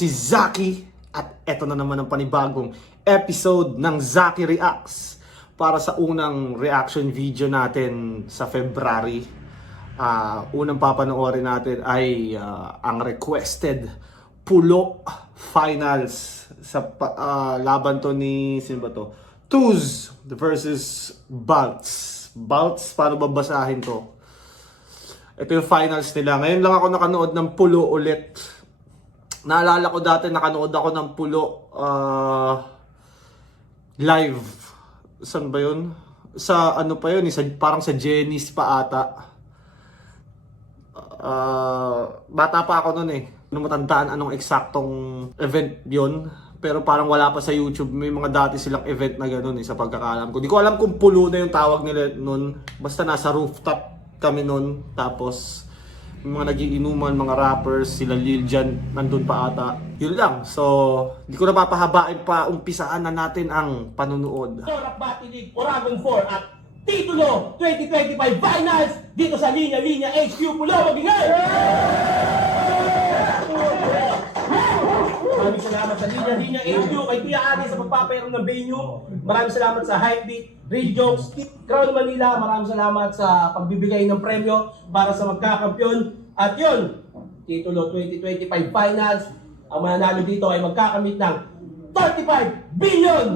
si Zaki at eto na naman ang panibagong episode ng Zaki Reacts para sa unang reaction video natin sa February. Unang papanoorin natin ay ang requested Pulo Finals sa laban to ni sino ba to? Tuz versus Balts. Balts, paano babasahin to? Ito yung finals nila. Ngayon lang ako nakanood ng Pulo ulit. Naalala ko dati nakanood ako ng Pulo live. Saan ba yun? Sa ano pa yun? Parang sa Jenny's pa ata. Bata pa ako noon eh. Ano matandaan anong eksaktong event yun. Pero parang wala pa sa YouTube. May mga dati silang event na gano'n eh, sa pagkakalam ko. Di ko alam kung Pulo na yung tawag nila noon. Basta nasa rooftop kami noon. Tapos yung mga nagiinuman, mga rappers, sila Lil Jan, nandun pa ata. Yun lang. So, di ko na papahabain pa. Umpisaan na natin ang panunood. Torap Batilig, Oragon 4 at Titulo 2025 Finals dito sa Linya HQ Pulo. Magingay! Maraming salamat sa Linya HQ, kay Kuya Adi sa pagpapayarong ng venue. Maraming salamat sa Hypebeat, Real Jokes, Crown Manila. Maraming salamat sa pagbibigay ng premyo para sa magkakampyon. At yun, Titulo 2025 Finals. Ang mananalo dito ay magkakamit ng 35 billion!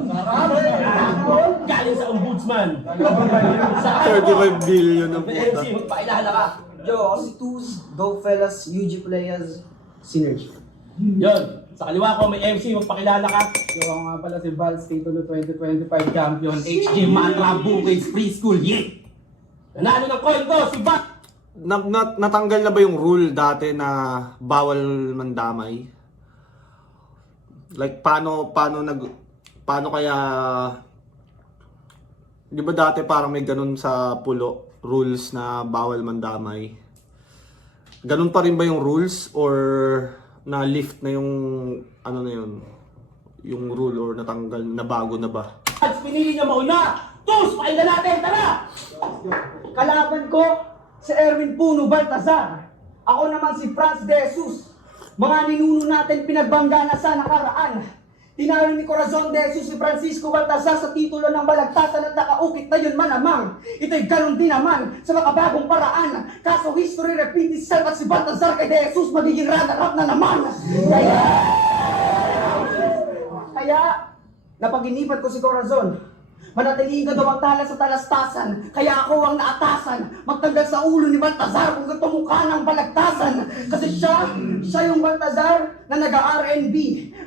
Galing sa ombudsman. 35 billion ang puta. MC, magpakilala ka. Yo, ako si Tuz, Dope Fellas, UG Players, Synergy. Yun, sa kaliwa ko may MC, magpakilala ka. Yo, ako nga pala si Vals, Titulo 2025 champion. HG Matra Bukid Preschool, yeah! Nanalo ng coin ko, si Bat! Natanggal na ba yung rule dati na bawal mandamay? Like paano kaya, di ba dati parang may ganun sa Pulo rules na bawal mandamay? Ganun pa rin ba yung rules or na lift na yung ano na yun, yung rule, or natanggal na, bago na ba? At pinili niya mauna! Tus, pakinggan natin, tara! Kalaban ko si Erwin Puno Baltazar. Ako naman si Franz De Jesus. Mga ninuno natin pinagbangga na sa nakaraan. Tinalo ni Corazon De Jesus si Francisco Baltazar sa titulo ng balagtasan at nakaukit na yun manamang. Ito'y ganun din naman sa makabagong paraan. Kaso history repeat itself at si Baltazar kay De Jesus magiging runner-up na naman. Kaya napag-inipan ko si Corazon. Manatilihin ka daw ang tala sa talastasan. Kaya ako ang naatasan. Magtanggal sa ulo ni Baltazar kung gato mukha ng balagtasan. Kasi siya yung Baltazar na nag-R&B.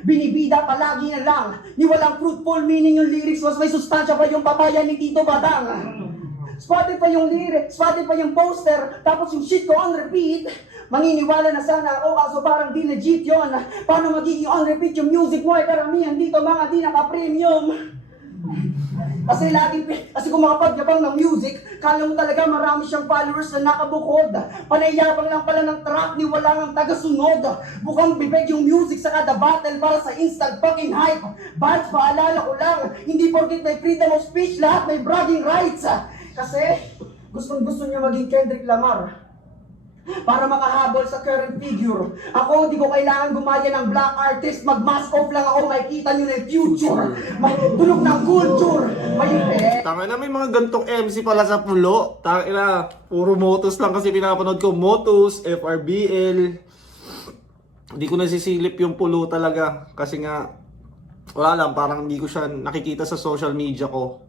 Binibida palagi na lang. Ni walang fruitful meaning yung lyrics. Mas may sustansya pa yung papaya ni Tito Badang. Spotify yung lyrics, Spotify yung poster. Tapos yung shit ko on repeat. Maniniwala na sana ako kaso parang di legit yun. Paano magiging on repeat yung music mo ay karamihan dito mga di naka-premium. Kasi kung makapagyabang ng music, kala mo talaga marami siyang followers na nakabukod. Panayabang lang pala ng track ni wala ng tagasunod. Bukang bibig yung music sa kada battle para sa instant fucking hype. Bats, paalala ko lang, hindi porkit may freedom of speech, lahat may bragging rights. Kasi gusto niya maging Kendrick Lamar para makahabol sa current figure. Ako, di ko kailangan gumaya ng black artist. Mag-mask off lang ako, makikita nyo na yung future. May tunog ng culture. Tangina, may mga gantong MC pala sa Pulo. Tangina, puro Motus lang kasi pinapanood ko. Motus, FRBL. Hindi ko nasisilip yung Pulo talaga. Kasi nga, wala lang, parang hindi ko siya nakikita sa social media ko.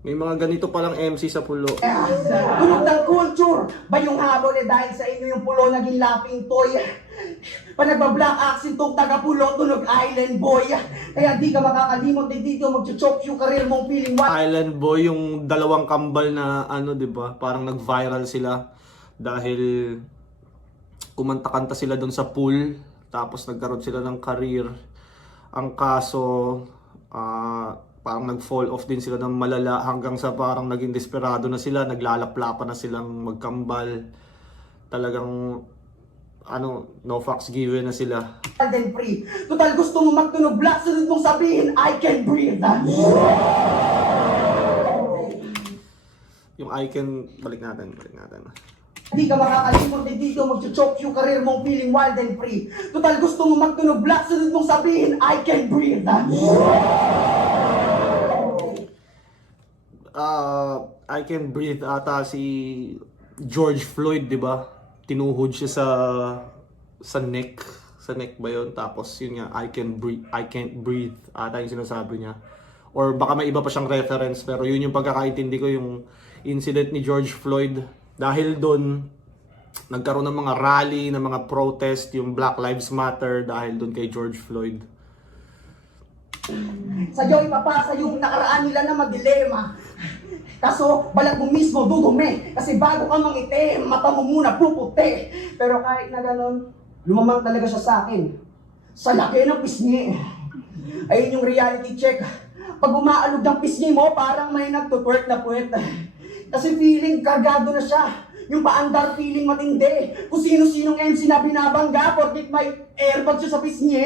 May mga ganito palang MC sa Pulo. Tunog ng culture. Ba yung habol dahil sa inyo yung Pulo naging laughing toy. Pa nagba-black accent tong taga-Pulo, tunog Island Boy. Kaya di ka makakalimot din dito, mag-chop yung career mong feeling Island Boy, yung dalawang kambal na ano, 'di ba? Parang nag-viral sila dahil kumanta-kanta sila doon sa pool, tapos nagkaroon sila ng career. Ang kaso parang nag-fall off din sila ng malala hanggang sa parang naging desperado na sila, naglalaplapan na silang magkambal. Talagang no fucks given na sila. Then free. Total gusto mo magtunog black, sunod mong sabihin, I can breathe. Yung I can, balik natin. Hindi ka makakalimot din dito, mag-choke yung career mong feeling wild and free. Total gusto mo magtunog black, sunod mong sabihin, I can breathe. I can breathe ata si George Floyd, di ba? Tinuhod siya sa neck. Sa neck ba yun? Tapos yun nga, I can't breathe ata yung sinasabi niya. Or baka may iba pa siyang reference, pero yun yung pagkakaintindi ko, yung incident ni George Floyd. Dahil doon, nagkaroon ng mga rally, ng mga protest, yung Black Lives Matter dahil doon kay George Floyd. Sa'yo ipapasa yung nakaraan nila na madilema. Kaso, balat mo mismo dudumi. Kasi bago ka mangitim, mata mo muna puputi. Pero kahit na ganun, lumamang talaga siya sa akin. Sa laki ng pisngi. Ayun yung reality check. Pag umaalog ng pisngi mo, parang may nagtutwerk na puwet. Kasi feeling kargado na siya. Yung paandar feeling matindi. Kung sino-sinong MC na binabangga, porkit may airbag siya sa pisngi.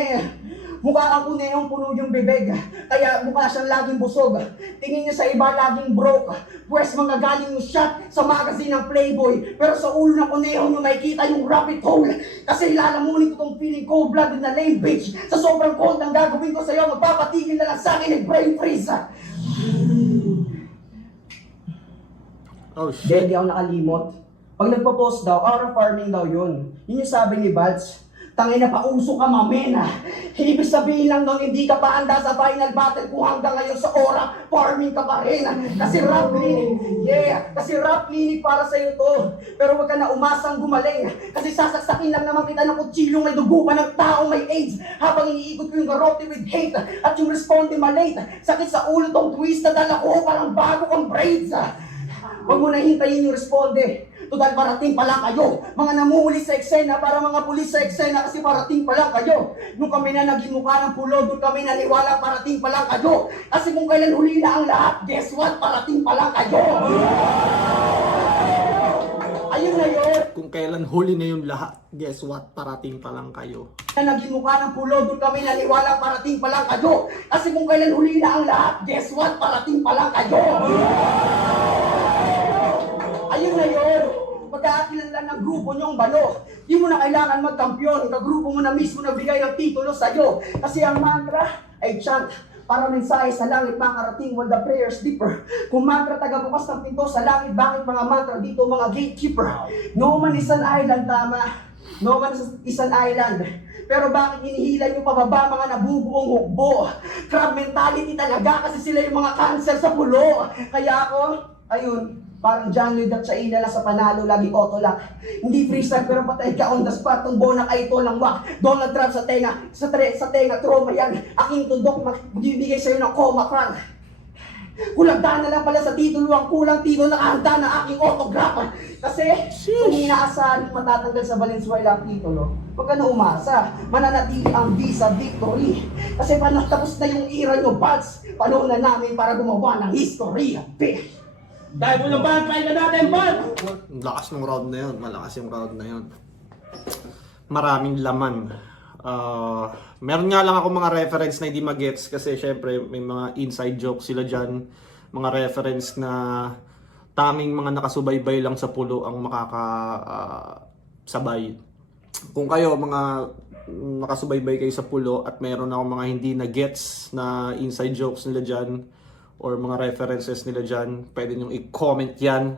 Mukha kang kunehong puno yung bibig. Kaya mukha siyang laging busog. Tingin niya sa iba laging broke. Pwes mga galing yung shot sa magazine ng Playboy. Pero sa ulo ng kunehong yung makikita yung rabbit hole. Kasi lalamunin ko tong feeling cold-blooded na lame bitch. Sa sobrang cold ang gagawin ko sa'yo, magpapatigil na lang sa'kin ng brain freeze. Oh Hindi ako nakalimot. Pag nagpo-post daw, aura farming daw yun. Yun yung sabi ni Balz. Tangin na pauso ka mamena. Ibig sabihin lang nun, hindi ka pa handa sa final battle kung hanggang ngayon sa aura, farming ka pa rin. Kasi rap clinic, kasi rap clinic para sa'yo to. Pero wag ka na umasang gumaling. Kasi sasaksakin lang naman kita ng kutsilyo may dugo pa ng taong may AIDS. Habang iniikot ko yung garrote with hate at yung responde malate. Sakit sa ulo tong twist na dala ko, parang bago kang braids. Huwag mo na hintayin yung responde. Total parating pa lang kayo. Mga namuhuli sa eksena para mga pulis sa eksena kasi parating pa lang kayo. Nung kami na naging mukha ng pulo, doon kami naniwala parating pa lang kayo. Kasi kung kailan huli na ang lahat, guess what? Parating pa lang kayo. Ayun na yun. Kung kailan huli na yung lahat, guess what? Parating pa lang kayo. Na naging mukha ng pulo, doon kami naniwala parating pa lang kayo. Kasi kung kailan huli na ang lahat, guess what? Parating pa lang kayo. Ayun na yun. Pagkakakilanlan ng grupo niyong balo, di mo na kailangan magkampiyon. Kagrupo mo na mismo nagbigay ng titulo sa'yo. Kasi ang mantra ay chant para mensahe sa langit makarating while the prayers deeper. Kung mantra tagabukas ng pinto sa langit, bakit mga mantra dito mga gatekeeper? No man is an island, tama. No man is an island. Pero bakit hinihila nyo pababa mga nabubuong hukbo? Crab mentality talaga kasi sila yung mga cancer sa pulo. Kaya ako, ayun, parang John Lloyd at Shaina lang sa panalo, lagi autolock. Hindi freestyle pero patay ka on the spot. Ang bonak ay ito lang wak. Donald Trump sa tenga, sa tenga, trauma yan. Aking tundok, magbibigay sa'yo ng coma crank. Kulagdaan na lang pala sa titulo, ang kulang tito nakahanda na aking autograph. Kasi kung inaasahan matatanggal sa Valenzuela ang titulo, huwag ka na umasa. Mananatili ang visa victory. Kasi tapos na yung era nyo, Balz. Panahon na namin para gumawa ng history. Bitch! Dahil mo ng band, try na natin, band! Lakas ng round na yun. Malakas yung round na yun. Maraming laman. Meron nga lang ako mga reference na hindi magets kasi syempre may mga inside jokes sila dyan. Mga reference na tanging mga nakasubaybay lang sa pulo ang makakasabay. Kung kayo mga nakasubaybay kayo sa pulo at meron ako mga hindi na gets na inside jokes nila dyan or mga references nila dyan, pwede nyo i-comment yan.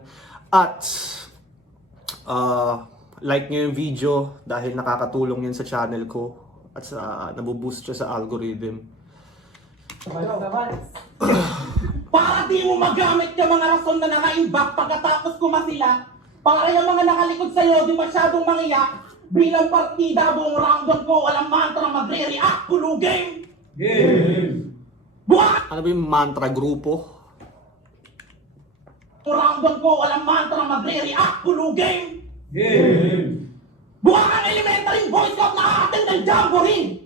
At like nyo yung video dahil nakakatulong yan sa channel ko at nabuboost siya sa algorithm. Para di mo magamit yung mga rason na naka-imbak pagkatapos kumasila, para yung mga nakalikod sa'yo di masyadong mangiyak, bilang partida buong round ko, walang mantra magre-react, pulo game! Game! Buhat! Ano ba yung mantra grupo? Round ko, walang mantra magre-react, pulo game! Game! Mukha kang elementary boy scout na atin ng jamboree!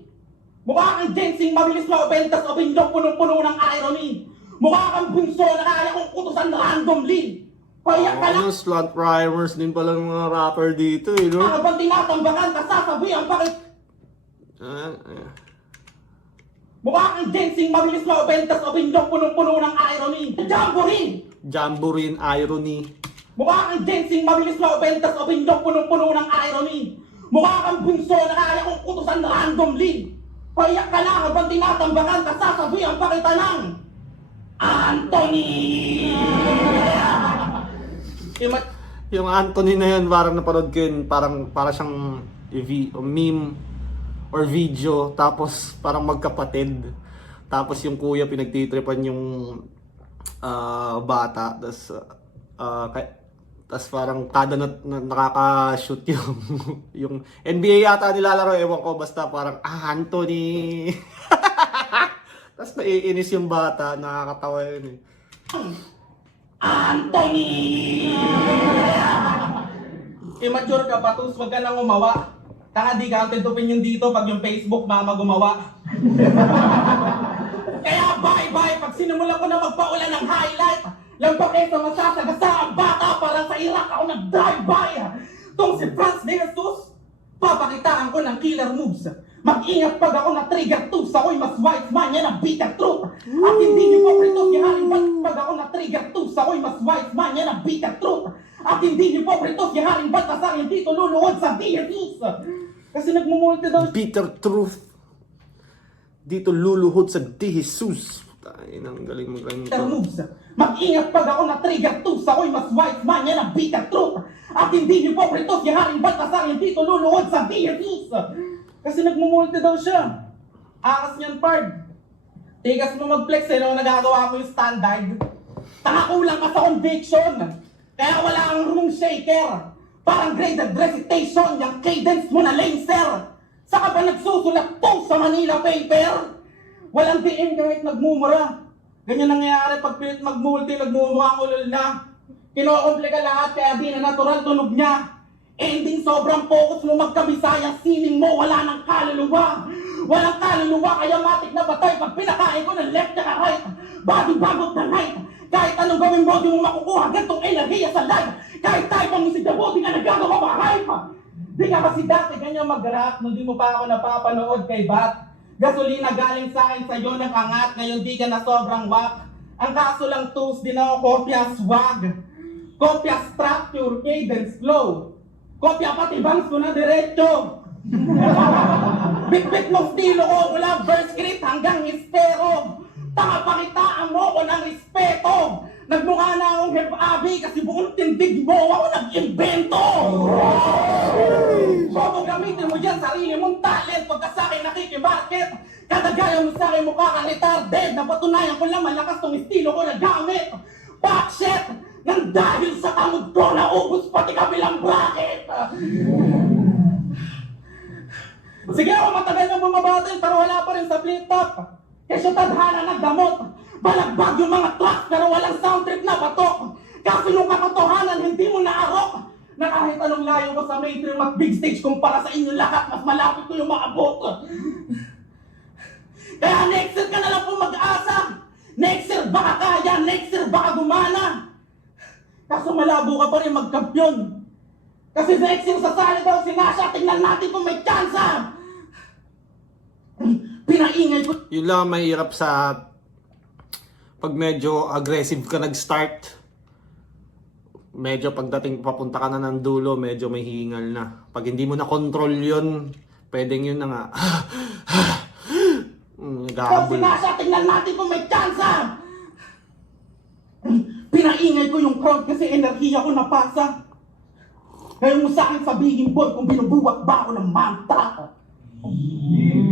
Mukha kang ginseng mabilis maubentas o binyong punong-puno ng irony! Mukha kang bunso na kaya kong utusan randomly! Payak ka lang! Mga slant primers din pala ng mga rapper dito eh, no? Ano bang tinatambakan ka sasabihan bakit? Mukha kang ginseng mabilis maubentas o binyong punong-puno ng irony! Jamboree! Jamboree irony. Mukha kang ginseng, mabilis na obentas o binyong punong-puno ng irony. Mukha kang bunso na kaya kong utusan randomly. Payak ka lang habang tinatambakan ka, sasabihan pa kita ng Anthony! Yung Anthony na yun, parang napanood ko yun, para siyang meme or video, tapos parang magkapatid. Tapos yung kuya pinagtitripan yung bata, tapos parang kada nakaka-shoot yung yung NBA yata nilalaro, ewan ko, basta parang Anthony. Tapos naiinis yung bata, nakakatawa yun eh. Anthony! Immature ka pa, Tus, wag ka nang umawa. Tanga, di counted opinion dito pag yung Facebook mama gumawa. Kaya bye-bye, pag sinimulan ko na magpaulan ng highlight, lampak ito masasagasa ang bata, parang sa Iraq ako nag-drive-by. Tong si Franz de Jesus, papakitaan ko ng killer moves. Mag-ingat pag ako na-trigger tools, ako'y mas wise man, yan ang bitter truth. At hindi niyo po pritos, yahaling pag ako na-trigger tools, ako'y mas wise man, yan ang bitter truth. At hindi niyo po pritos, yahaling batasang hindi dito luluhod sa DSUs. Kasi nagmumulti daw. Bitter truth. Dito luluhod sa De Jesus. Tayo nang galing mag-rhyme Bitter to. moves. Mag-ingat pag ako na-trigger tools, ako'y mas wise man, yan ang bitter truth. At hindi niyo po pritos, yahaling batasang hindi dito luluhod sa DSUs. Kasi nagmumulti daw siya. Akas niyan, Pard. Tigas mo mag-flex eh, no? Nagagawa mo yung standard. Kulang ka sa conviction. Kaya wala kang room shaker. Parang graded recitation, yung cadence mo na lame, sir. Saka ba nagsusulat to sa Manila paper? Walang DM kahit nagmumura. Ganyan nangyayari pag pilit mag-multi, nagmumura ang ulol na. Kinokomplika lahat kaya di na natural tunog niya. Ending sobrang focus mo magkabisayang sining mo, wala nang kaluluwa. Walang kaluluwa kaya matik na batay pag pinakain ko ng left at right. Body bagot na night. Kahit anong gawin mo, di mo makukuha gantong enerhiya sa life. Kahit tayo pang si Dabo, di ka nagagawa ma-hype. Di ka kasi dati ganyan mag-rap nung di mo pa ako napapanood kay Bat. Gasolina galing sa akin sa'yo nag-angat, ngayon di ka na sobrang wak. Ang kaso lang tools, di na ako kopya swag. Kopya structure, cadence, flow. Kopya pati bangs ko na diretso. Bit-bit mong stilo ko mula verse script hanggang estero. Tanga pakitaan mo ko ng respeto. Nagmukha na akong heb-abi kasi buong tindig mo ako nag-invento. Bobo gamitin mo dyan sarili mong talent pagka sa akin nakikimarket. Kada gaya mo sa akin mukha kang retarded. Napatunayan ko lang malakas tong estilo ko na gamit. Backshit! Nang dahil sa tamod ko, naubos pati kabilang bracket! Sige ako, matagal nang bumabatil, pero wala pa rin sa flip top. Kesyo tadhana nagdamot. Balagbag yung mga tracks, pero walang sound trip na batok. Kaso yung katotohanan, hindi mo naarok. Na kahit anong layo ko sa mainstream at big stage, kumpara sa inyo lahat, mas malapit ko yung maabot. Kaya next year ka na lang po mag-asa. Next year baka kaya, next year baka gumana. Kaso malabo ka pa rin magkampiyon. Kasi next year sasali daw si Nasha, tingnan natin kung may tsansa. Pinaingay ko. Yun lang ang mahirap sa pag medyo aggressive ka nag-start. Medyo pagdating papunta ka na ng dulo, medyo may hingal na. Pag hindi mo na control yun, pwedeng yun na nga. Daw si Nasha, tingnan natin kung may tsansa. Pinaingay ko yung crowd kasi enerhiya ko napasa. Ngayon mo sa akin sabihin, boy, kung binubuwak ba ako ng mantra.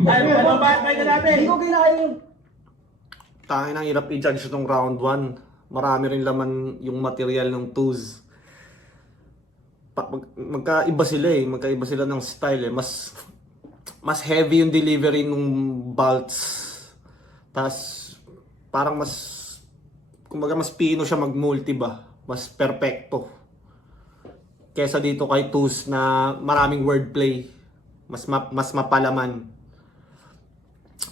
Ano ba kayo natin? Hindi ko ginaya yung... Tangin ang hirap i-judge itong round 1. Marami rin laman yung material ng twos. Magkaiba sila eh. Magkaiba sila ng style eh. Mas heavy yung delivery ng bolts. Tapos parang kumbaga mas pino siya mag-multi ba. Mas perfecto. Kesa dito kay Tuz na maraming wordplay. Mas mapalaman.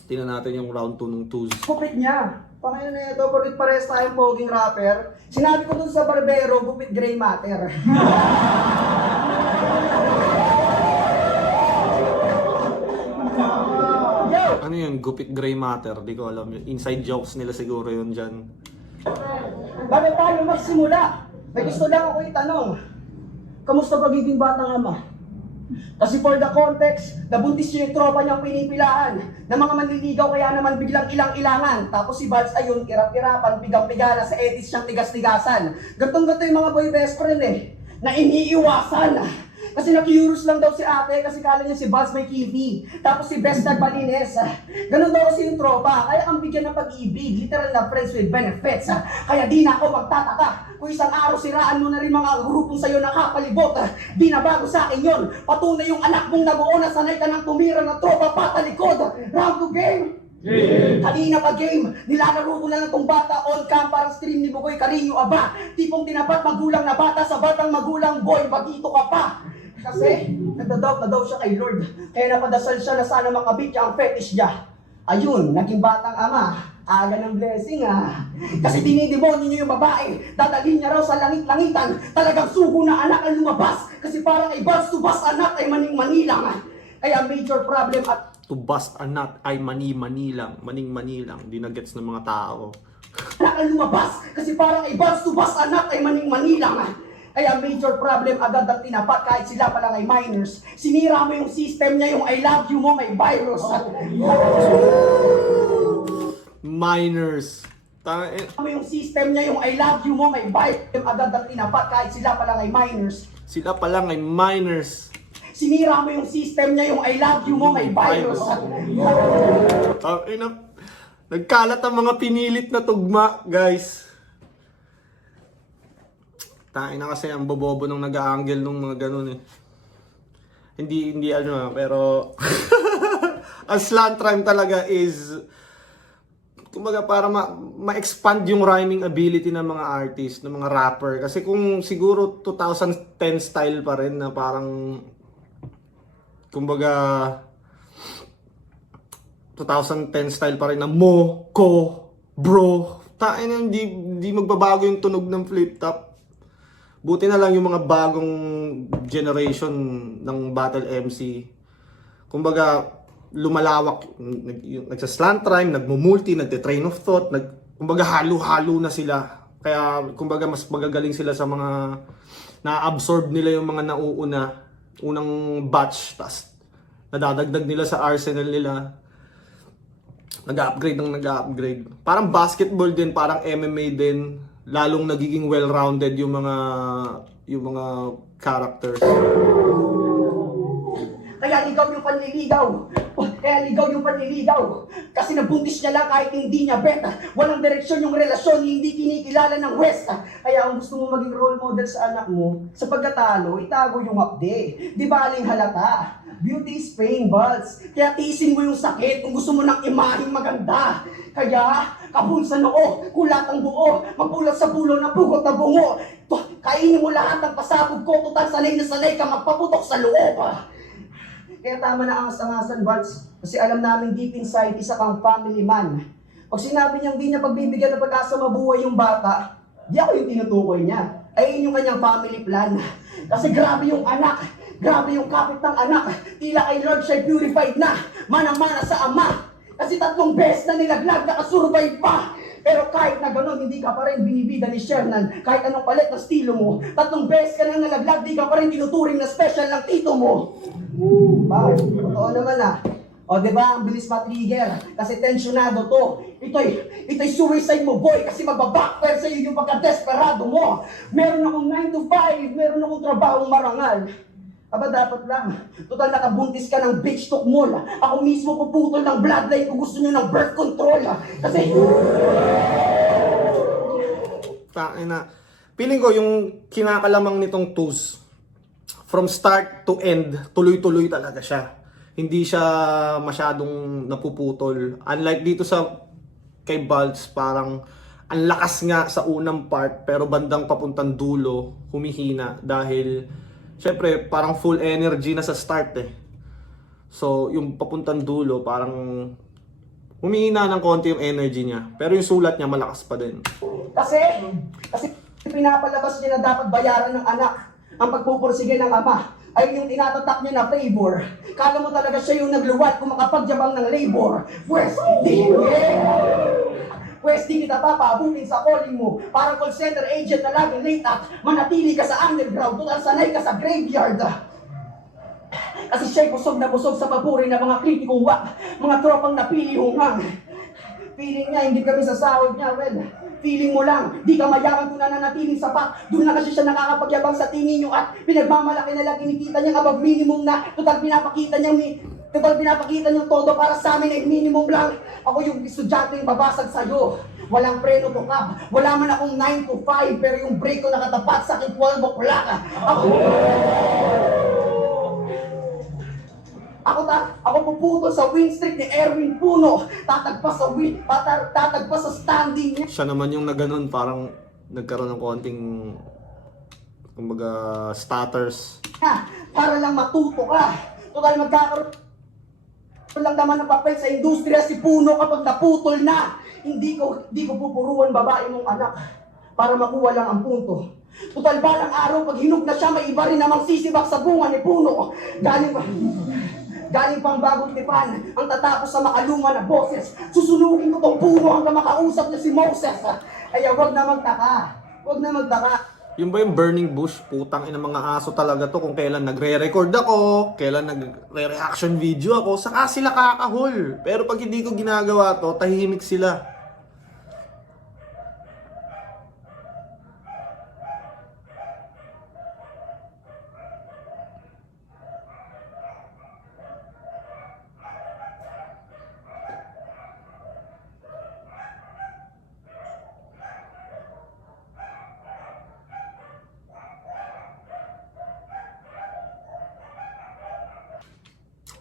Tingnan natin yung round 2 ng Tuz. Gupit niya. Panginoon na ito, porkit pares tayong poging rapper. Sinabi ko dun sa barbero, gupit gray matter. Yo! Ano yun? Gupit gray matter? Di ko alam yun. Inside jokes nila siguro yun dyan. Bakit tayo magsimula? May gusto lang ako itanong. Kamusta pagiging batang ama? Kasi for the context, nabuntis niya yung tropa niyang pinipilaan na mga manliligaw kaya naman biglang ilang-ilangan. Tapos si Balz ayun, irap-irapan, pigang-pigala sa edits niyang tigas-tigasan. Gantong-gato yung mga boy best friend na iniiwasan. Kasi na-curious lang daw si ate kasi kala niya si Balz may kibi. Tapos si Best nagbalines. Ganun daw kasi yung tropa. Kaya kang bigyan ng pag-ibig. Literal na friends with benefits. Kaya di na ako magtataka. Kung isang araw siraan mo na rin mga grupong sa'yo nakapalibot. Di na bago sa akin yun. Patunay yung anak mong nabuo na sanay ka ng tumira ng tropa patalikod. Round to game. Kanina pa game, nilalaro ko na lang tong bata on cam parang stream ni Bugoy Carino Aba. Tipong tinapat magulang na bata sa batang magulang, boy, bagito ka pa. Kasi, nagdadoubt na daw siya kay Lord. Kaya napadasal siya na sana makabit niya ang fetish niya. Ayun, naging batang ama. Aga ng blessing Kasi dinidemonyo niyo yung babae. Dadalhin niya raw sa langit-langitan. Talagang sugo na anak ang lumabas. Kasi parang ay bus to bus anak ay maning-manilang. Kaya major problem at To bust a nut ay mani-manilang, maning-manilang, di na gets ng mga tao. anak ang lumabas. Kasi parang ay bus to bus anak ay maning-manilang. Kaya major problem agad ang tinapat kahit sila pa lang ay minors. Sinira mo yung system niya, yung I love you mo may virus. Minors. Mo yung system niya, yung I love you mo may virus. Agad ang tinapat kahit sila pa lang ay minors. Sila pa lang ay minors. Sinira mo yung system niya, yung I love you mo may virus. Nagkalat ang mga pinilit na tugma, guys. Tain na kasi ang bobobo nung nag-a-angle nung mga ganun Hindi pero ang slant rhyme talaga is kumbaga para ma-expand yung rhyming ability ng mga artist, ng mga rapper. Kasi kung siguro 2010 style pa rin na parang kumbaga 2010 style pa rin na mo, ko, bro. Tain na hindi magbabago yung tunog ng flip top. Buti na lang yung mga bagong generation ng battle MC. Kumbaga, lumalawak. Nagsa-slant rhyme, nagmumulti, nagte-train of thought. Kumbaga, halo-halo na sila. Kaya, kumbaga, mas magagaling sila sa mga na-absorb nila yung mga unang batch. Tapos, nadadagdag nila sa arsenal nila. Nag-upgrade. Parang basketball din, parang MMA din. Lalong nagiging well-rounded yung mga characters. Kaya ligaw yung panliligaw. Kasi nabuntis niya lang kahit hindi niya bet. Walang direksyon yung relasyon, hindi kinikilala ng West. Kaya kung gusto mo maging role model sa anak mo, sa pagkatalo, itago yung update. Di ba aling halata? Beauty is pain, Balz. Kaya tiisin mo yung sakit kung gusto mo ng imaheng maganda. Kaya, kapul sa noo, kulat ang buo, mapulat sa pulo na pugot na bungo. Kainin mo lahat ng pasabog ko, total sanay na sanay ka magpaputok sa loob. Kaya tama na angas-angasan, Balz. Kasi alam namin deep inside, isa kang family man. Pag sinabi niyang di niya pagbibigyan ng pag-asa mabuhay yung bata, di ako yung tinutukoy niya. Ayun yung kanyang family plan. Kasi grabe yung anak, grabe yung kapit ng anak. Tila kay Lord siya'y purified na, manang-mana sa ama. Kasi 3 beses na nilaglag, nakasurvive pa. Pero kahit na gano'n, hindi ka pa rin binibida ni Shernan. Kahit anong palit ng estilo mo, 3 beses ka na nalaglag, di ka pa rin tinuturing na special ng tito mo. Bakit? Totoo naman O diba, ang bilis ma-trigger. Kasi tensyonado to. Ito'y suicide mo, boy. Kasi magbabackfire sa'yo yung pagka-desperado mo. Meron akong 9 to 5, meron akong trabahong marangal. Aba, dapat lang. Total nakabuntis ka ng bitch talk mall. Ako mismo puputol ng bloodline kung gusto nyo ng birth control. Kasi... Feeling ko yung kinakalamang nitong Tuz, from start to end, tuloy-tuloy talaga siya. Hindi siya masyadong napuputol. Unlike dito sa kay Balz, parang ang lakas nga sa unang part, pero bandang papuntang dulo, humihina dahil syempre, parang full energy na sa start So, yung papuntang dulo, parang humihina ng konti yung energy niya. Pero yung sulat niya, malakas pa din. Kasi pinapalabas niya na dapat bayaran ng anak ang pagpupursige ng ama. Ay yung tinatatak niya na favor. Kala mo talaga siya yung nagluwat kung makapagyabang ng labor. Pwes Pwes di kita papaabutin sa calling mo. Parang call center agent na laging late at manatili ka sa underground. Total sanay ka sa graveyard. Kasi siya'y busog na busog sa papuri ng mga kritikong mga tropang napili hungang. Feeling niya, hindi kami sa sahod niya. Well, feeling mo lang, di ka mayaman kung nananatiling sapat. Doon na kasi siya nakakapagyabang sa tingin niyo at pinagmamalaki na lang kinikita niyang above minimum na total pinapakita niyang todo para sa amin ay minimum lang. Ako yung estudyante yung babasag sa'yo. Walang preno to kap. Wala man akong 9 to 5 pero yung break ko nakatapat sa akin 12 o'clock. Ako puputol sa win streak ni Erwin Puno. Tatagpas sa standing niya. Siya naman yung naganon, parang nagkaroon ng konting, kumbaga, stutters. Para lang matuto ka. Total magkakaroon lang naman ng papel sa industriya si Puno kapag naputol na. Hindi ko pupuruan babae mong anak para makuha lang ang punto. Total balang araw pag hinug na siya, may iba rin namang sisibak sa bunga ni Puno. Galing pang bagong tipan, ang tatapos sa makaluma na boses. Susunugin ko tong Puno hanggang makausap niya si Moses. Kaya wag na magtaka. Yung ba yung burning bush? Putang ina, mga aso talaga to. Kung kailan nagre-record ako, kailan nagre-reaction video ako, saka sila kakahol. Pero pag hindi ko ginagawa to, tahimik sila.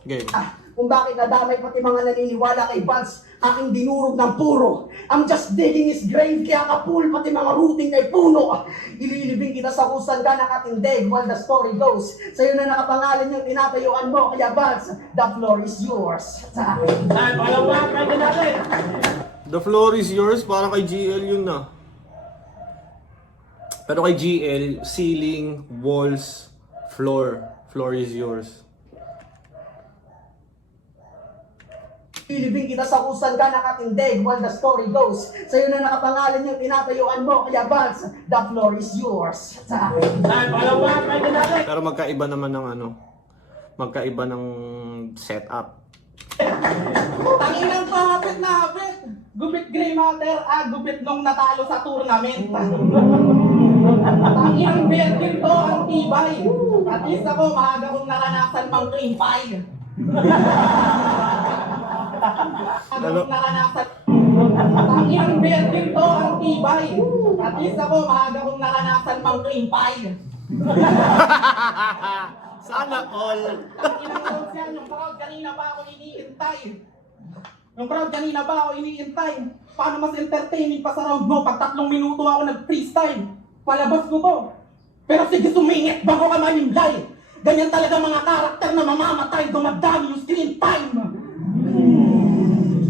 Game. Kung bakit nadamay pati mga naniniwala kay Vance, aking dinurog ng puro. I'm just digging his grave, kaya kapul pati mga rooting kay Puno. Ililibing kita sa kusan ka nakatindig while the story goes. Sa'yo na nakapangalan yung tinatayuan mo, kaya Vance, the floor is yours. Ay, palawakan na natin. The floor is yours, parang kay GL yun na. Pero kay GL, ceiling, walls, floor. Floor is yours. Ilibing kita sa kusan ka nakatindig while the story goes. Sa'yo na nakapangalan yung tinatayuan mo, kaya Vance, the floor is yours. Ay, palawakan na natin. Pero magkaiba naman ng magkaiba ng setup. Tanginang pahapit na hapit. Gupit gray matter, gupit nung natalo sa tournament. Tanginang Berkin to, ang tibay. At least ako, maaga kong naranasan mang cream pie. Tanginang Berkin to, ang tibay. At least ako, maaga kong naranasan mang cream pie. Sana all. Tanginang Rose yan, yung crowd kanina pa ako iniintay. Paano mas entertaining pa sa round mo pag 3 minuto ako nag-freestyle? Palabas ko to. Pero sige, sumingit bago ka manimlay. Ganyan talaga mga karakter na mamamatay, dumadami yung screen time.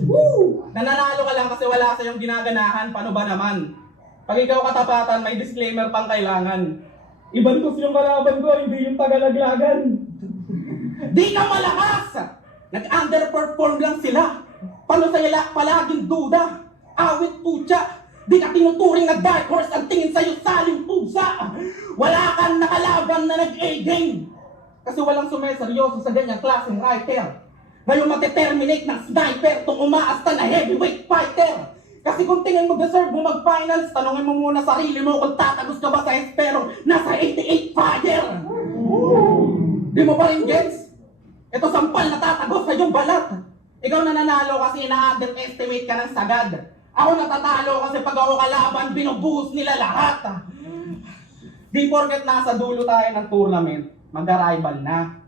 Woo! Nananalo ka lang kasi wala sa iyong ginaganahan, paano ba naman? Pag ikaw katapatan, may disclaimer pang kailangan. Iban ko yung kalaban ko, hindi yung tagalaglagan. Di ka malakas! Nag-underperform lang sila. Paano sa'yo palaging duda? Awit putya. Di ka tinuturing na dark horse, ang tingin sa'yo saling pusa. Wala kang nakalaban na nag-A-game. Kasi walang sumeseryoso sa ganyang klaseng writer. Ngayon mateterminate ng sniper tong umaasta na heavyweight fighter. Kasi kung tingin mo deserve mo mag-finals, tanongin mo muna sarili mo kung tatagos ka ba sa espero nasa 88 fire. Di mo pa rin gets? Ito sampal na tatagos sa iyong balat. Ikaw nananalo kasi ina-underestimate ka ng sagad. Ako natatalo kasi pag ako kalaban, binubuhos nila lahat. Di porket nasa dulo tayo ng tournament, mag-arrival na.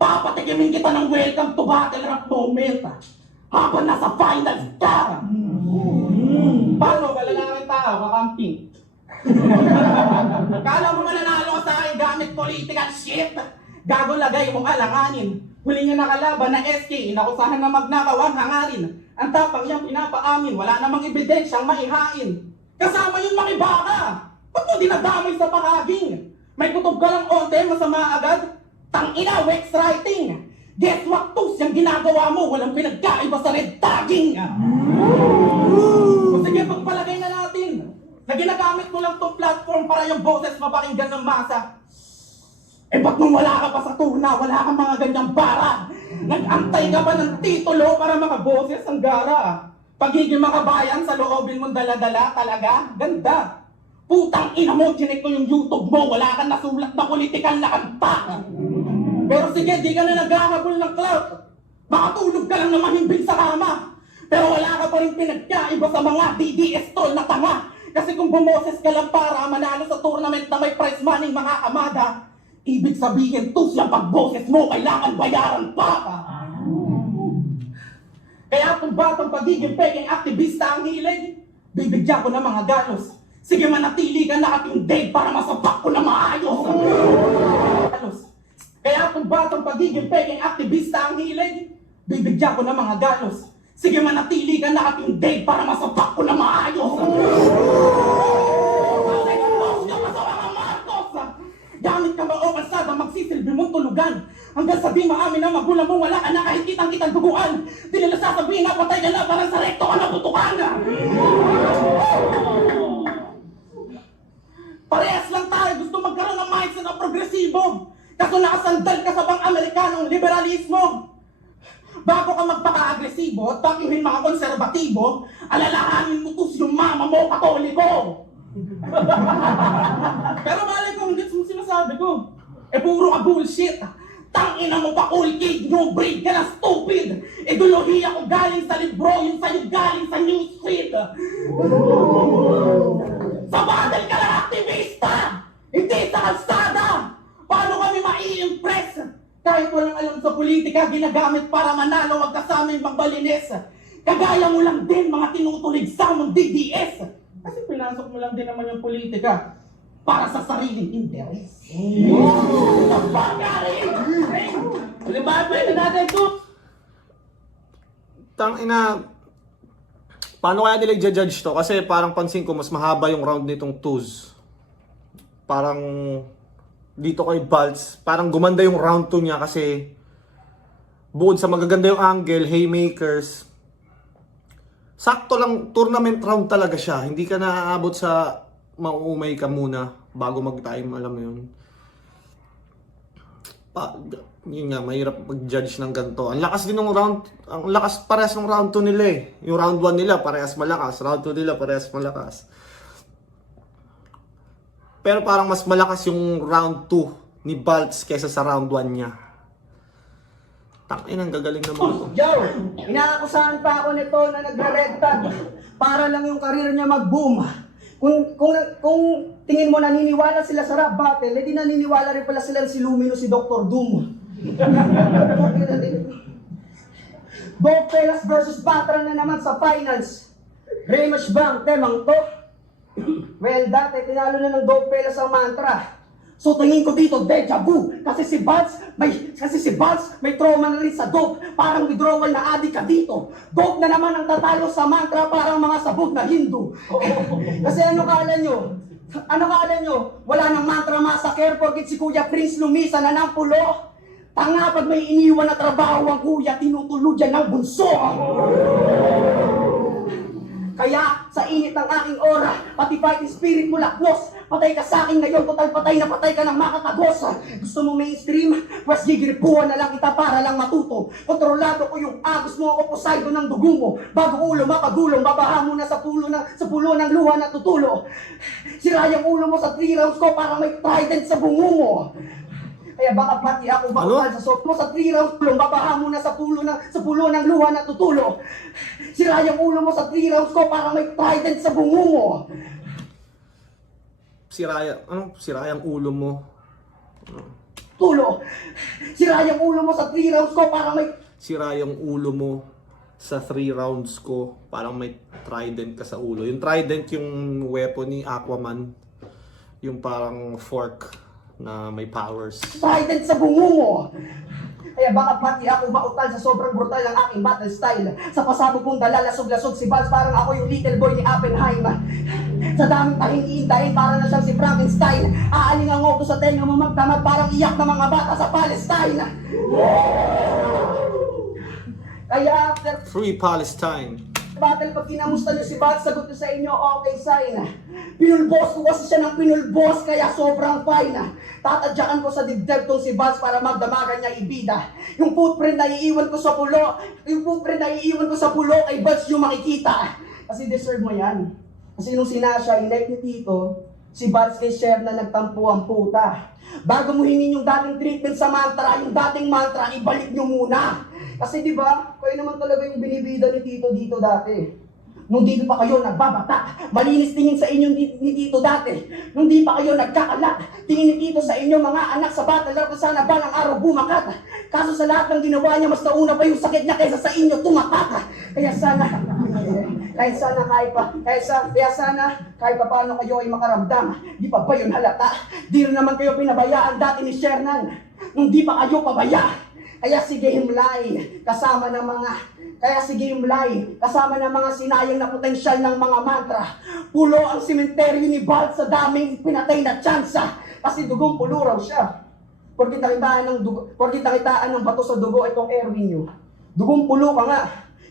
Papatikimin kita ng welcome to battle rap moment. Habang nasa finals ka. Paano ba lalaki tao, kakamping? Kala mo mananalo ka sa akin gamit political shit. Gago lagay mong alanganin. Huli niya nakalaban na SK, inakusahan na magnakawang hangarin. Ang tapang niyang pinapaamin, wala namang ebidensyang maihain. Kasama yung makibaka! Ba't mo dinadamay sa pakaging? May kutob ka lang onte, masama agad? Tangina, Wex writing! Guess what, tos, yung ginagawa mo, walang pinagkaiba sa red tagging! Sige, pag na ginagamit mo lang tong platform para yung boses mapakinggan ng masa. Eh ba't nung wala ka pa sa tuna, wala kang mga ganyang bara? Nag-antay ka ba ng titulo para makaboses ang gara? Pagiging makabayan sa loobin mong dala-dala talaga? Ganda! Putang ina mo, chinek ko yung YouTube mo, wala kang nasulat na politikal na kanta! Pero sige, di ka na naghahabol ng clout. Makatulog ka lang na mahimbing sa kama. Pero wala ka pa rin pinagkaiba sa mga DDS tol na tanga. Kasi kung bumoses ka lang para manalo sa tournament na may prize money mga amada, ibig sabihin, tus yung pagboses mo, kailangan bayaran pa. Kaya kung batang pagiging peking aktivista ang hilig, bibigyan ko ng mga galos. Sige, manatili ka na ating date para masapak ko na maayos. Kaya kung batang pagiging peking aktivista ang hilig, bibigyan ko ng mga galos. Sige, manatili ka na ating date para masapak ko na maayos. Gamit ka ba o kalsada, magsisilbi mong tulugan? Hanggang sabihin maamin na magulang mo wala ka na kahit kitang-kitang duguan. Di nila sasabihin na patay ka na parang sa rekto ka na tutukan. Parehas lang tayo, gusto magkaroon ng mindset na progresibo. Kaso nakasandal ka sa bang Amerikanong liberalismo. Bago ka magpaka-agresibo at pakiuhin mga konserbatibo, alalahanin mo tus yung mama mo, katoliko. Pero malay kung gets mo sinasabi ko. Eh puro ka bullshit. Tangina mo pa cool kid, no breed ka na stupid. Ideolohiya ko galing sa libro, yung sa'yo galing sa newsfeed. Sa badal ka lang aktivista, hindi sa kalsada. Paano kami mai-impress? Kahit walang alam sa politika, ginagamit para manalo, wag kasaming magbalinis. Kagaya mo lang din mga tinutulig sa mong DDS. Kasi pinasok mo lang din naman yung politika para sa sariling interes. Halimbawa pa ito natin ito. Tangina, paano kaya nila i-judge to? Kasi parang pansin ko, mas mahaba yung round nitong twos. Parang dito kay Baltz, parang gumanda yung round 2 niya kasi bukod sa magaganda yung angle, haymakers, sakto lang, tournament round talaga siya. Hindi ka naaabot sa mauumay ka muna bago mag-time, alam mo yun. Yun nga, mahirap mag-judge ng ganito. Ang lakas din ng round, ang lakas parehas ng round 2 nila eh. Yung round 1 nila parehas malakas, round 2 nila parehas malakas. Pero parang mas malakas yung round 2 ni Baltz kaysa sa round 1 niya. Tangin, ang gagaling naman ito. Joe, inaakusahan pa ako nito na nagre-red tag para lang yung karir niya mag-boom. Kung tingin mo naniniwala sila sa rap battle, edi naniniwala rin pala sila si Lumino, si Dr. Doom. Goldfellas versus Patra na naman sa finals. Rematch ba ang temang to? Well, dati tinalo na ng Goldfellas ang mantra. So tingin ko dito, deja vu. Kasi si Baltz may trauma na rin sa dope. Parang withdrawal na addict ka dito. Dope na naman ang tatalo sa mantra, parang mga sabog na Hindu. Kasi ano kala nyo? Wala nang mantra massacre porkit si Kuya Prince lumisa na ng pulo. Tanga, pag may iniwan na trabaho ang kuya, tinutulog yan ng bunso. Kaya sa init ng aking aura, pati fighting spirit mo laknos. Patay ka sa akin ngayon, total patay na patay ka ng makatagos. Gusto mo mainstream? Pwes gigiripuhan na lang kita para lang matuto. Kontrolado ko yung agos mo, ako Poseidon ng dugo mo. Bago ulo mapagulong, babaha mo na sa pulo ng luha na tutulo. Sira yung ulo mo sa 3 rounds ko para may trident sa bungo mo. Kaya baka pati ako bakal sa soft mo sa 3 rounds tulong, babaha mo na sa pulo ng luha na tutulo. Sira yung ulo mo sa 3 rounds ko para may trident sa bungo mo. Sira yung ulo mo. Tulo. Sira yung ulo mo sa 3 rounds ko para may... Sira yung ulo mo sa 3 rounds ko. Parang may trident ka sa ulo. Yung trident yung weapon ni Aquaman. Yung parang fork na may powers. Trident sa bungo mo. Kaya baka pati ako mautal sa sobrang brutal ng aking battle style. Sa pasabog kong dala, lasog-lasog si Baltz, parang ako yung little boy ni Oppenheimer. Sa daming tahing iindahin, para na siyang si Frankenstein. Aaling ang auto sa tenga mo magdamag, parang iyak ng mga bata sa Palestine. Kaya after... Free Palestine. battle, pag kinamusta niyo si Bat, sagot niyo sa inyo, okay, sign. Pinulbos ko kasi siya ng pinulbos, kaya sobrang fine. Tatadyakan ko sa dibdib tong si Bats para magdamagan niya ibida. Yung footprint na iiwan ko sa pulo, kay Bats yung makikita. Kasi deserve mo yan. Kasi nung sinasya, inect ni Tito, si Bats kay Chef na nagtampo ang puta. Bago mo hingin yung dating treatment sa mantra, yung dating mantra, ibalik nyo muna. Kasi di ba, kayo naman talaga yung binibida ni Tito dito dati. Nung dito pa kayo nagbabata, malinis tingin sa inyo ni Tito dati. Nung di pa kayo nagkakalat, tingin ni Tito sa inyo mga anak sa bata, lalo sana ba ng araw bumakat. Kaso sa lahat ng ginawa niya, mas nauna pa yung sakit niya kaysa sa inyo tumatak. Kaya sana kahit pa paano kayo ay makaramdam. Di pa ba yun halata? Di rin naman kayo pinabayaan dati ni Shernan. Nung di pa kayo pabaya. Kaya sige himlay, kasama ng mga sinayang na potensyal ng mga mantra. Pulo ang simenteryo ni Balt sa daming pinatay na tsansa. Kasi dugong pulo raw siya. Porkit nakitaan ng bato sa dugo itong Erwin nyo. Dugong pulo ka nga.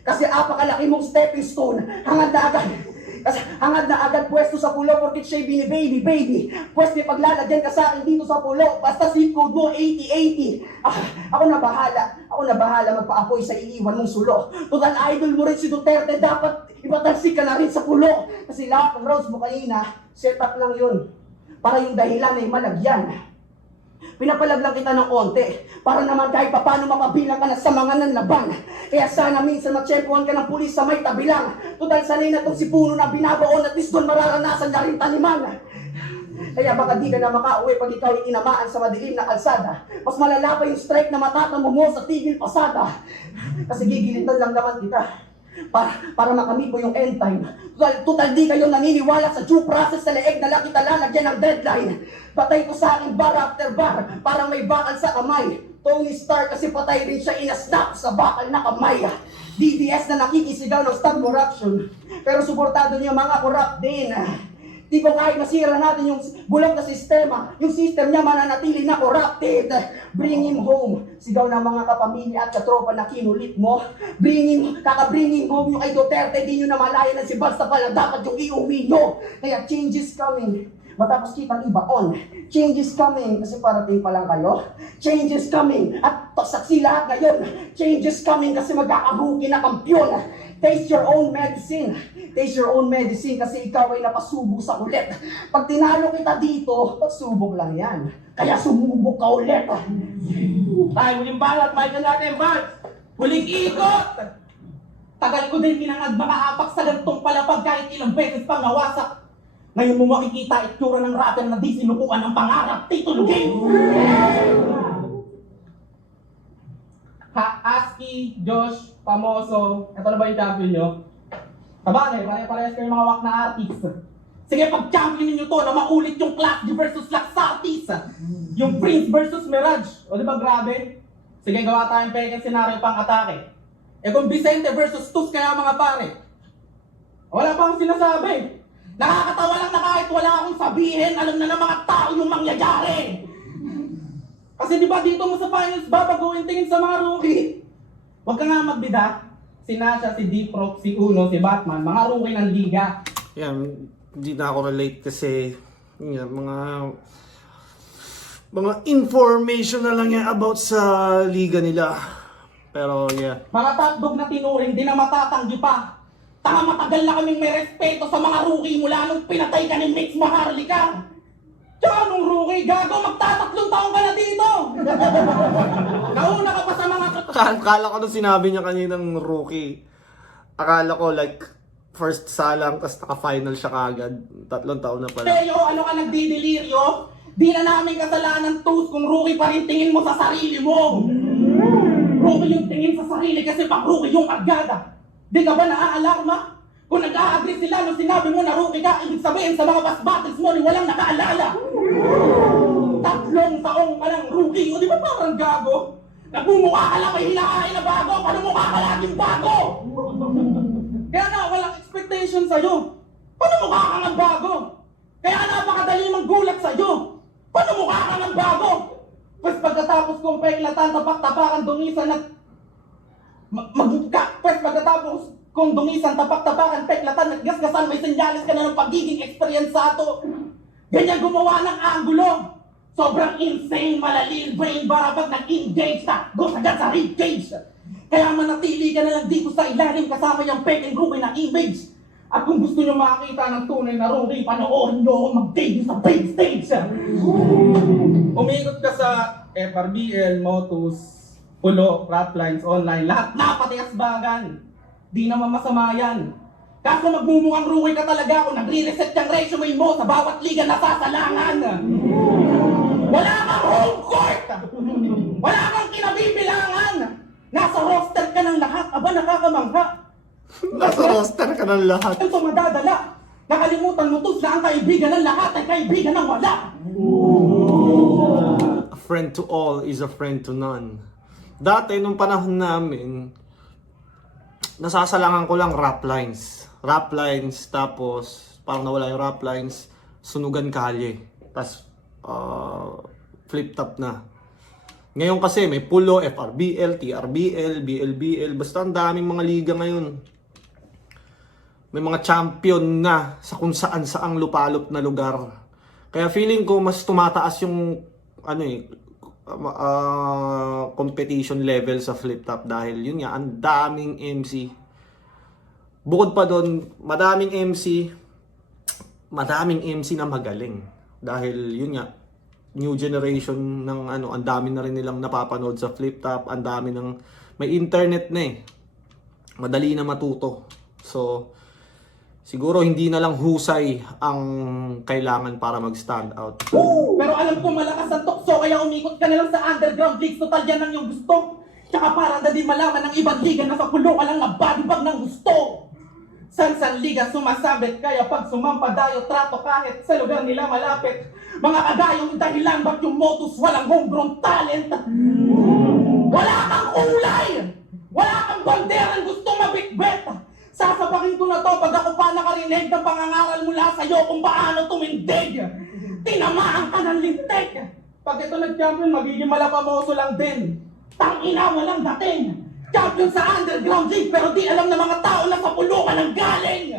Kasi apakalaki mong stepping stone. Hangad na agad pwesto sa pulo porkit siya'y baby. Pwes may paglalagyan ka sa akin dito sa pulo. Basta zip code mo 8080. Ako na bahala magpaapoy sa iiwan mong sulo. Total idol mo rin si Duterte. Dapat ipatalsik ka na rin sa pulo. Kasi lahat ng roads mo kanina, set up lang yun. Para yung dahilan ay malagyan. Pinapalag lang kita ng konti para naman kahit paano mapabilang ka na sa mga nanlaban. Kaya sana minsan matsyempohan ka ng pulis sa may tabi lang. Total sanay na itong si Puno na binabaon at least doon mararanasan na rin taniman. Kaya baka di ka na makauwi pag ikaw ay tinamaan sa madilim na kalsada. Mas malala pa yung strike na matatamo mo sa tigil pasada. Kasi gigilitan lang naman kita. Para makamit mo yung end time. Total di kayo naniniwala sa due process, sa leeg na lang kita lalagyan ng deadline. Patay ko sa aking bar after bar, parang may bakal sa kamay. Tony Stark kasi patay rin siya inasnap sa bakal na kamay. DDS na nakikisigaw ng stop corruption, pero suportado niya mga corrupt din. Di ko kahit masira natin yung bulok na sistema, yung system niya mananatili na corrupted. Bring him home. Sigaw ng mga kapamilya at katropa na kinulit mo. Kaka-bring him home yung kay Duterte, di nyo na malaya na si Basta pala dapat yung iuwi nyo. Kaya change is coming. Matapos kitang ibaon. Change is coming. Kasi parating pa lang kayo. Change is coming. At saksi lahat ngayon. Change is coming kasi magkakabuki na kampyon. Taste your own medicine. Taste your own medicine kasi ikaw ay napasubok sa kulit. Pag tinalo kita dito, pagsubok lang yan. Kaya sumubok ka ulit. Tayo, huling balat, mahigan natin, Bart! Huling ikot! Tagal ko din minangag makaapak sa gantong palapag kahit ilang beses pang nawasak. Ngayon mo makikita itsura ng rapper na di sinukuan ng pangarap, Tito Lugay! Aski, Josh, Pamoso, ito na ba yung champion nyo? Sabagay, pare-parehas kayo mga wak na artist. Sige, pag-champion ninyo to na maulit yung Class G versus Laxartis. Yung Prince versus Mirage. O di ba grabe? Sige, gawa tayong peking senaryo pang atake. Eh kung Vicente versus Tus kaya mga pare. Wala pa akong sinasabi. Nakakatawa lang na kahit wala akong sabihin, alam na ng mga tao yung mangyayari. Kasi di ba dito mo sa finals babaguhin tingin sa mga rookie? Huwag ka nga magbida. Si Nasha, si Deeprock, si Uno, si Batman, mga rookie ng liga. Yan, hindi na ako relate kasi yan, mga information na lang yan about sa liga nila. Pero yeah. Mga tatbog na tinuring, di na matatanggi pa. Tanga matagal na kaming may respeto sa mga rookie mula nung pinatay ka ni Mitch Maharlika. Tsaka nung rookie, gago, magtatatlong taong ka na dito! Nauna ka pa sa mga... Akala ko nung sinabi niya kaninang rookie, akala ko like first salang tapos naka-final siya kagad. 3 taon na pala. Pero ano ka nagdidelirio? Di na namin kasalanan tus kung rookie pa rin tingin mo sa sarili mo. Rookie yung tingin sa sarili kasi pag rookie yung agada. Di ka ba naaalarma? Kung nag-a-agree sila nung sinabi mo na rookie ka, ibig sabihin sa mga bus battles mo rin walang nakaalala. 3 taong ka lang rookie, o di ba parang gago? Nagmumukha ka lang may hinahain na bago, paano mukha ka laging bago? Kaya na, walang expectation sa'yo. Paano mukha ka ng bago? Kaya napakadali manggulat sa'yo. Paano mukha ka ng bago? Pues pagkatapos kong pailatan, tapak-tapakan, dungisan at... Pues pagkatapos Kung dungisan, tapak-tapakan, peklatan at gasgasan, may senyales ka na ng pagiging eksperyensato. Ganyan gumawa ng anggulo. Sobrang insane, malalim, brain barabag nag-engage na. Go agad sa ribcage. Kaya manatili ka na lang dito sa ilalim kasama yung peke groovy na image. At kung gusto nyo makakita ng tunay na Rory, panoorin nyo ako mag-debut sa big stage. Umikot ka sa FRBL, Motus, Pulo, Ratlines, online, lahat Lahat na pati asbagan. Di naman masama yan. Kaso magmumukhang ruway ka talaga kung nagre-reset yung resume mo sa bawat liga na sasalangan. Wala kang home court! Wala kang kinabibilangan! Nasa roster ka ng lahat, aba nakakamangha. Nasa roster ka ng lahat. Ito madadala. Nakalimutan mo tos na ang kaibigan ng lahat ay kaibigan ng wala. A friend to all is a friend to none. Dati, nung panahon namin, nasasalangan ko lang rap lines. Rap lines, tapos parang nawala yung rap lines, sunugan kalye. Tapos flip top na. Ngayon kasi may Pulo, FRBL, TRBL, BLBL, basta ang daming mga liga ngayon. May mga champion na sa kung saan saang lupalop na lugar. Kaya feeling ko mas tumataas yung competition level sa flip top dahil yun nga, ang daming MC. Bukod pa doon, madaming MC na magaling. Dahil yun nga, new generation ng ang dami na rin nilang napapanood sa flip top, ang dami ng may internet na eh. Madali na matuto. So siguro hindi na lang husay ang kailangan para mag-stand out. Pero alam ko malakas ang tukso kaya umikot ka na lang sa underground leagues. Total yan ang iyong gusto. Tsaka para na din malaman ng ibang liga na sa pulo ka lang nabadibag ng gusto. San liga sumasabit kaya pag sumampa dayo trato kahit sa lugar nila malapit. Mga kagayong dahilan ba't yung Motus walang homegrown talent? Wala kang kulay! Wala kang banderang gusto mabitbet! Sasabakin ko na to pag ako pa nakarinig ng pangangaral mula sa'yo kung paano tumindig. Tinamaan ka ng lintik. Pag ito nag-champion, magiging malapamoso lang din. Tangina walang dating. Champion sa underground league pero di alam ng mga tao na sa pulo ka nang galing.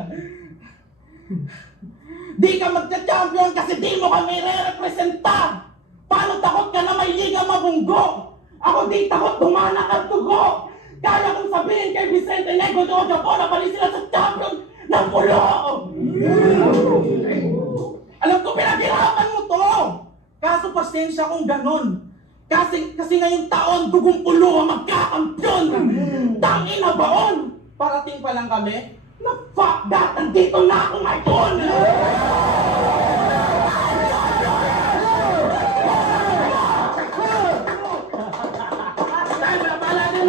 Di ka magka-champion kasi di mo kami re-representa. Paano takot ka na may liga mabunggo? Ako di takot dumana ang tugo. Kaya kong sabihin kay Vicente Nego doon po na bali sila sa champion ng pulo. Alam ko pinaghirapan mo to. Kaso pasensya kung ganun. Kasi ngayong taon, dugong pulo ang magkakampyon! Tangina baon! Parating pa lang kami. Na fuck that! Nandito na ako ngayon!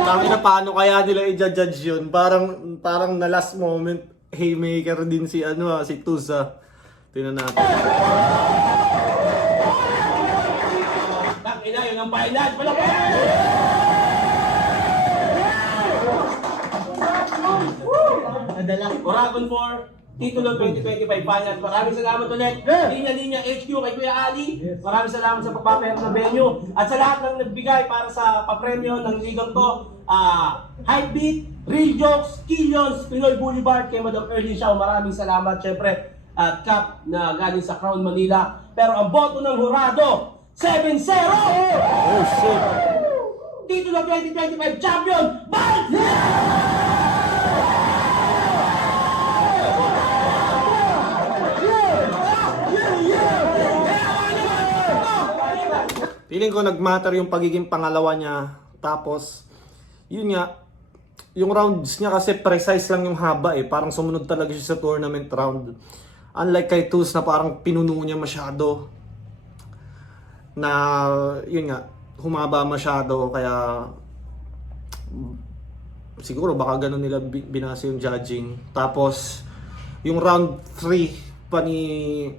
Tangin na paano kaya nila i-judge yun? Parang na last moment haymaker din si si Tusa. Tingnan natin. Tangina, yun ang finance. Wala pa! Oragon 4, Titulo 2025 Finals. Maraming salamat ulit. Linya HQ kay Kuya Ali. Maraming salamat sa pagpapayag ng venue. At sa lahat ng nagbigay para sa papremyo ng ligang to. Hypebeat, Real Jokes, Killions, Pinoy Boulevard, kay Madam Erlyn Shaw. Maraming salamat syempre. At Cap na galing sa Crown Manila. Pero ang boto ng hurado, 7-0! Oh shit! Titulo 2025 Champion, Balt! Feeling ko nagmatter yung pagiging pangalawa niya. Tapos, yun nga, yung rounds niya kasi precise lang yung haba eh. Parang sumunod talaga siya sa tournament round. Unlike kay Tus na parang pinuno niya masyado. Na, yun nga, humaba masyado. Kaya, siguro baka ganun nila binasa yung judging. Tapos, yung round 3 pa ni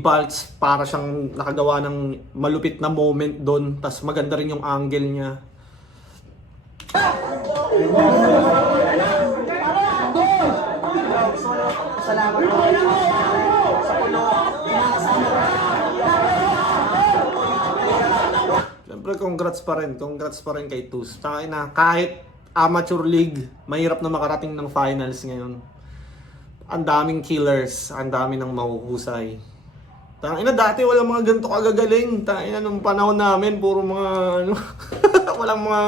Baltz, para siyang nakagawa ng malupit na moment doon. Tas maganda rin yung angle niya. Salamat po sa pulo. Siyempre, congrats pa rin kay Tus. Tayo na, kahit Amateur League, mahirap na makarating ng finals ngayon. Ang daming killers, ang dami ng mahuhusay. Tangina, dati walang mga ganito kagagaling. Tangina, nung panahon namin, puro mga, ano, walang mga,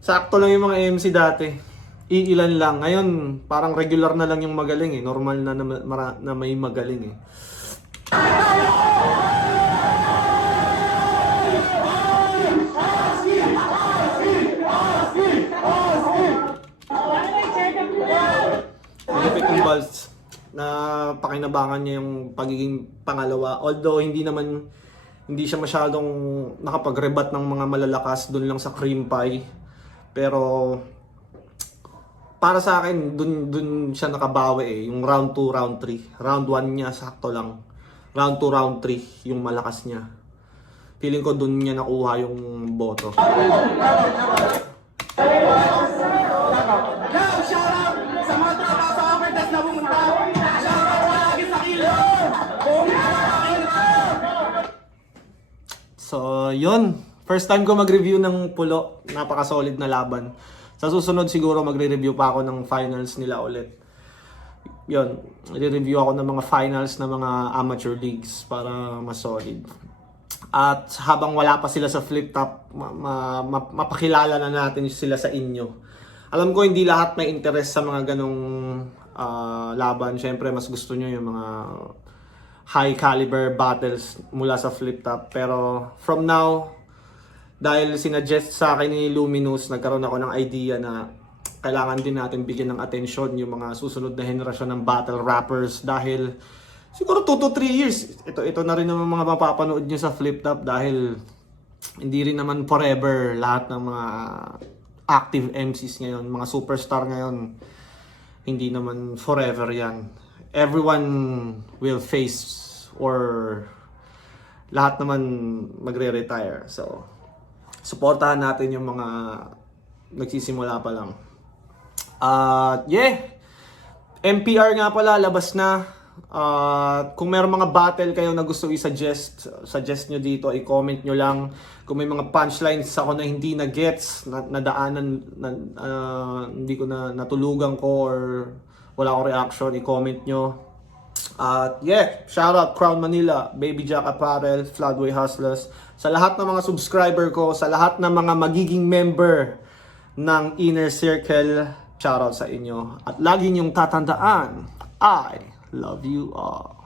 sakto lang yung mga MC dati. Iilan lang. Ngayon, parang regular na lang yung magaling eh. Normal na may magaling eh. Lupit ng Balls na pakinabangan niya yung pagiging pangalawa. Although hindi siya masyadong nakapag-rebat ng mga malalakas doon lang sa cream pie. Pero para sa akin, dun siya nakabawi eh. Yung round 2, round 3. Round 1 niya, sakto lang. Round 2, round 3, yung malakas niya. Feeling ko dun niya nakuha yung boto. Sa mga tropa sa overtest na pumunta. Shoutout lagi sa kilo. So, yun. First time ko mag-review ng Pulo. Napaka-solid na laban. Sa susunod siguro magre-review pa ako ng finals nila ulit. Yun. I-review ako ng mga finals ng mga amateur leagues para mas solid. At habang wala pa sila sa flip top, mapakilala na natin sila sa inyo. Alam ko hindi lahat may interest sa mga ganong laban. Siyempre mas gusto nyo yung mga high caliber battles mula sa flip top. Pero from now, dahil sinuggest sa akin ni Luminous, nagkaroon ako ng idea na kailangan din natin bigyan ng atensyon yung mga susunod na henerasyon ng battle rappers dahil siguro 2 to 3 years. Ito na rin naman mga mapapanood nyo sa flip top dahil hindi rin naman forever lahat ng mga active MCs ngayon, mga superstar ngayon. Hindi naman forever yan. Everyone will face or lahat naman magre-retire. So, supportahan natin yung mga nagsisimula pa lang. Yeah. MPR nga pala, labas na. Kung mayroong mga battle kayo na gusto suggest nyo dito, i-comment nyo lang. Kung may mga punchlines ako na hindi na gets, nadaanan, hindi ko na natulugan ko or wala akong reaction, i-comment nyo. Yeah, shout out Crown Manila, Baby Jack Apparel, Floodway Hustlers, sa lahat ng mga subscriber ko, sa lahat ng mga magiging member ng Inner Circle, shout out sa inyo. At lagi niyong tatandaan, I love you all.